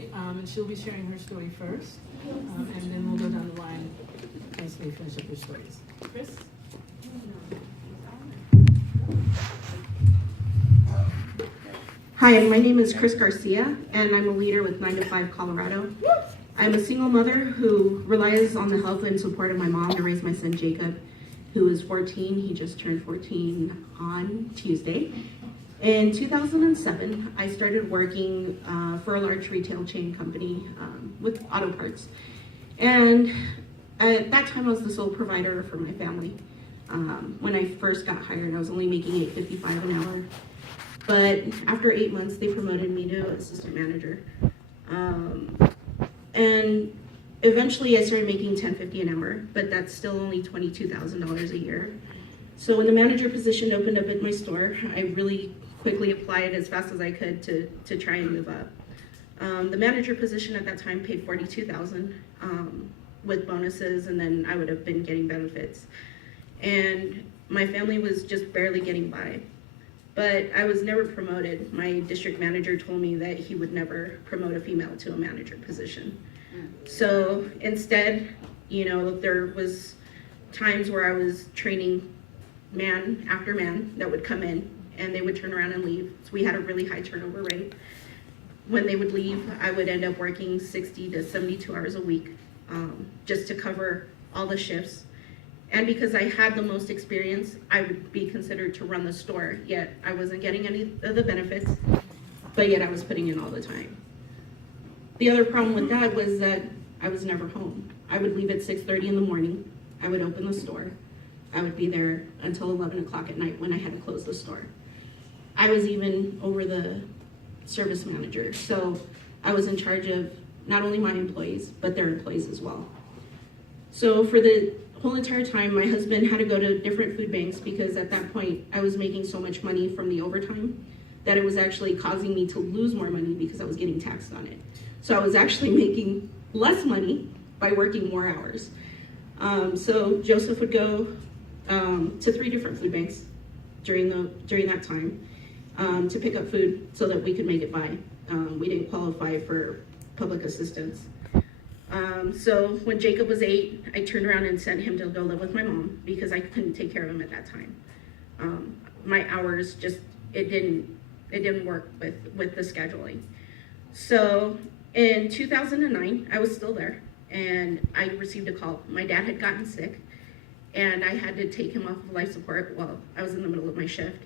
today, and she'll be sharing her story first, and then we'll go down the line as they finish up their stories. Chris? Hi, my name is Chris Garcia, and I'm a leader with 9 to 5 Colorado. I'm a single mother who relies on the help and support of my mom to raise my son Jacob, who is 14. He just turned 14 on Tuesday. In 2007, I started working for a large retail chain company with auto parts. And at that time, I was the sole provider for my family. When I first got hired, I was only making $8.55 an hour. But after 8 months, they promoted me to assistant manager. And eventually I started making $10.50 an hour, but that's still only $22,000 a year. So when the manager position opened up at my store, I really quickly applied as fast as I could to try and move up. The manager position at that time paid $42,000 with bonuses, and then I would have been getting benefits. And my family was just barely getting by. But I was never promoted. My district manager told me that he would never promote a female to a manager position. So instead, there was times where I was training man after man that would come in and they would turn around and leave. So we had a really high turnover rate. When they would leave, I would end up working 60 to 72 hours a week just to cover all the shifts. And because I had the most experience, I would be considered to run the store, yet I wasn't getting any of the benefits, but yet I was putting in all the time. The other problem with that was that I was never home. I would leave at 6:30 in the morning. I would open the store. I would be there until 11 o'clock at night when I had to close the store. I was even over the service manager, so I was in charge of not only my employees, but their employees as well. So for the whole entire time, my husband had to go to different food banks because at that point I was making so much money from the overtime that it was actually causing me to lose more money because I was getting taxed on it. So I was actually making less money by working more hours. So Joseph would go to 3 different food banks during that time to pick up food so that we could make it by. We didn't qualify for public assistance. So when Jacob was 8, I turned around and sent him to go live with my mom because I couldn't take care of him at that time. My hours just, it didn't work with the scheduling. So in 2009, I was still there and I received a call. My dad had gotten sick and I had to take him off of life support while I was in the middle of my shift.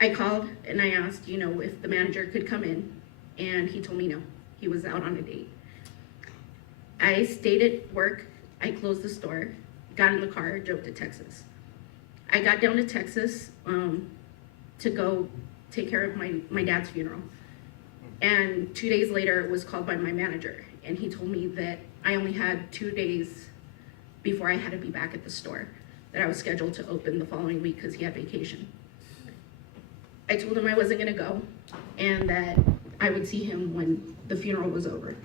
I called and I asked, if the manager could come in, and he told me no, he was out on a date. I stayed at work, I closed the store, got in the car, drove to Texas. I got down to Texas to go take care of my dad's funeral. And 2 days later, was called by my manager, and he told me that I only had 2 days before I had to be back at the store, that I was scheduled to open the following week because he had vacation. I told him I wasn't gonna go, and that I would see him when the funeral was over.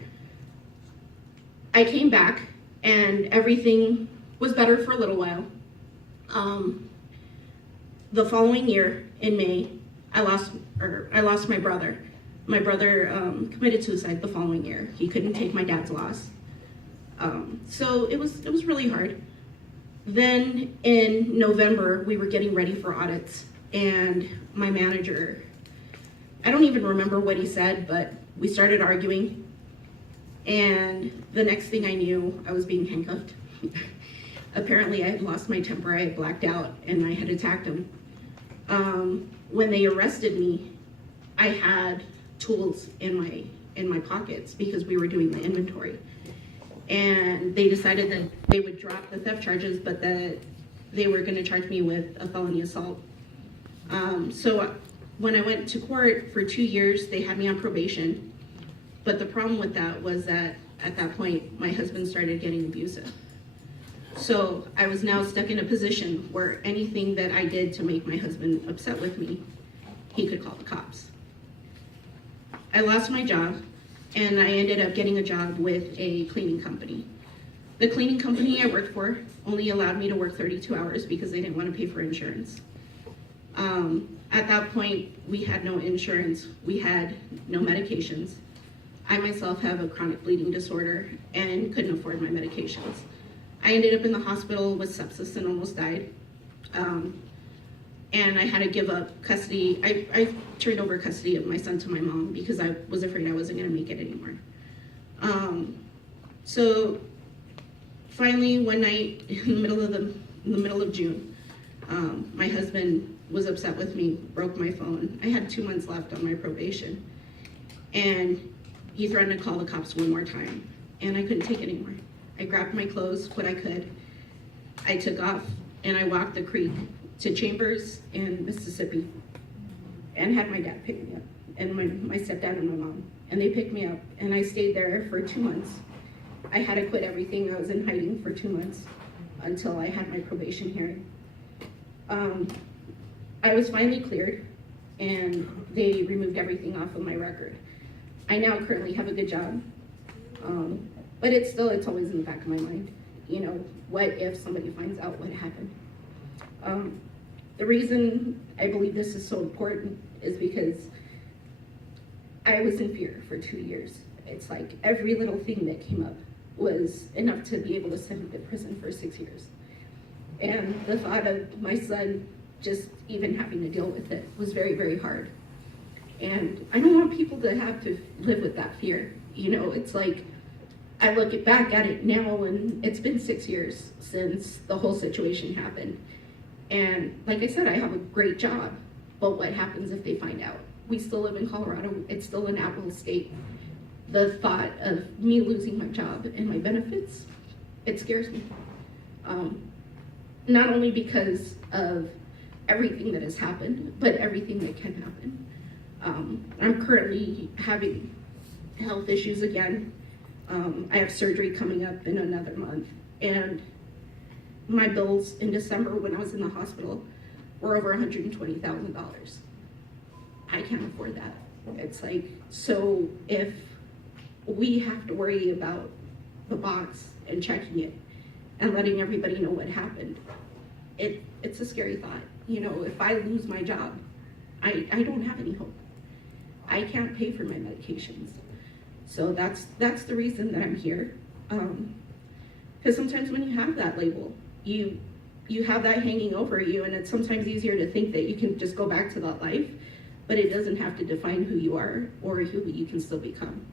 I came back and everything was better for a little while. The following year in May, I lost my brother. My brother committed suicide the following year. He couldn't take my dad's loss. So it was really hard. Then in November, we were getting ready for audits, and my manager, I don't even remember what he said, but we started arguing. And the next thing I knew, I was being handcuffed. Apparently I had lost my temper, I had blacked out, and I had attacked him. When they arrested me, I had tools in my pockets because we were doing the inventory. And they decided that they would drop the theft charges, but that they were gonna charge me with a felony assault. So when I went to court for 2 years, they had me on probation. But the problem with that was that at that point, my husband started getting abusive. So I was now stuck in a position where anything that I did to make my husband upset with me, he could call the cops. I lost my job and I ended up getting a job with a cleaning company. The cleaning company I worked for only allowed me to work 32 hours because they didn't want to pay for insurance. At that point, we had no insurance, we had no medications. I myself have a chronic bleeding disorder and couldn't afford my medications. I ended up in the hospital with sepsis and almost died. And I had to give up custody. I turned over custody of my son to my mom because I was afraid I wasn't gonna make it anymore. So finally one night in the middle of June, my husband was upset with me, broke my phone. I had 2 months left on my probation. And he threatened to call the cops one more time. And I couldn't take it anymore. I grabbed my clothes, what I could. I took off and I walked the creek to Chambers in Mississippi and had my dad pick me up and my stepdad and my mom. And they picked me up and I stayed there for 2 months. I had to quit everything. I was in hiding for 2 months until I had my probation hearing. I was finally cleared and they removed everything off of my record. I now currently have a good job, but it's always in the back of my mind. You know, what if somebody finds out what happened? The reason I believe this is so important is because I was in fear for 2 years. It's like every little thing that came up was enough to be able to send me to prison for 6 years. And the thought of my son just even having to deal with it was very, very hard. And I don't want people to have to live with that fear. You know, it's like, I look back at it now and it's been 6 years since the whole situation happened. And like I said, I have a great job, but what happens if they find out? We still live in Colorado, it's still an at-will state. The thought of me losing my job and my benefits, it scares me. Not only because of everything that has happened, but everything that can happen. I'm currently having health issues again. I have surgery coming up in another month. And my bills in December when I was in the hospital were over $120,000. I can't afford that. It's like, so if we have to worry about the box and checking it and letting everybody know what happened, it's a scary thought. You know, if I lose my job, I don't have any hope. I can't pay for my medications. So that's the reason that I'm here. Because sometimes when you have that label, you have that hanging over you, and it's sometimes easier to think that you can just go back to that life, but it doesn't have to define who you are or who you can still become.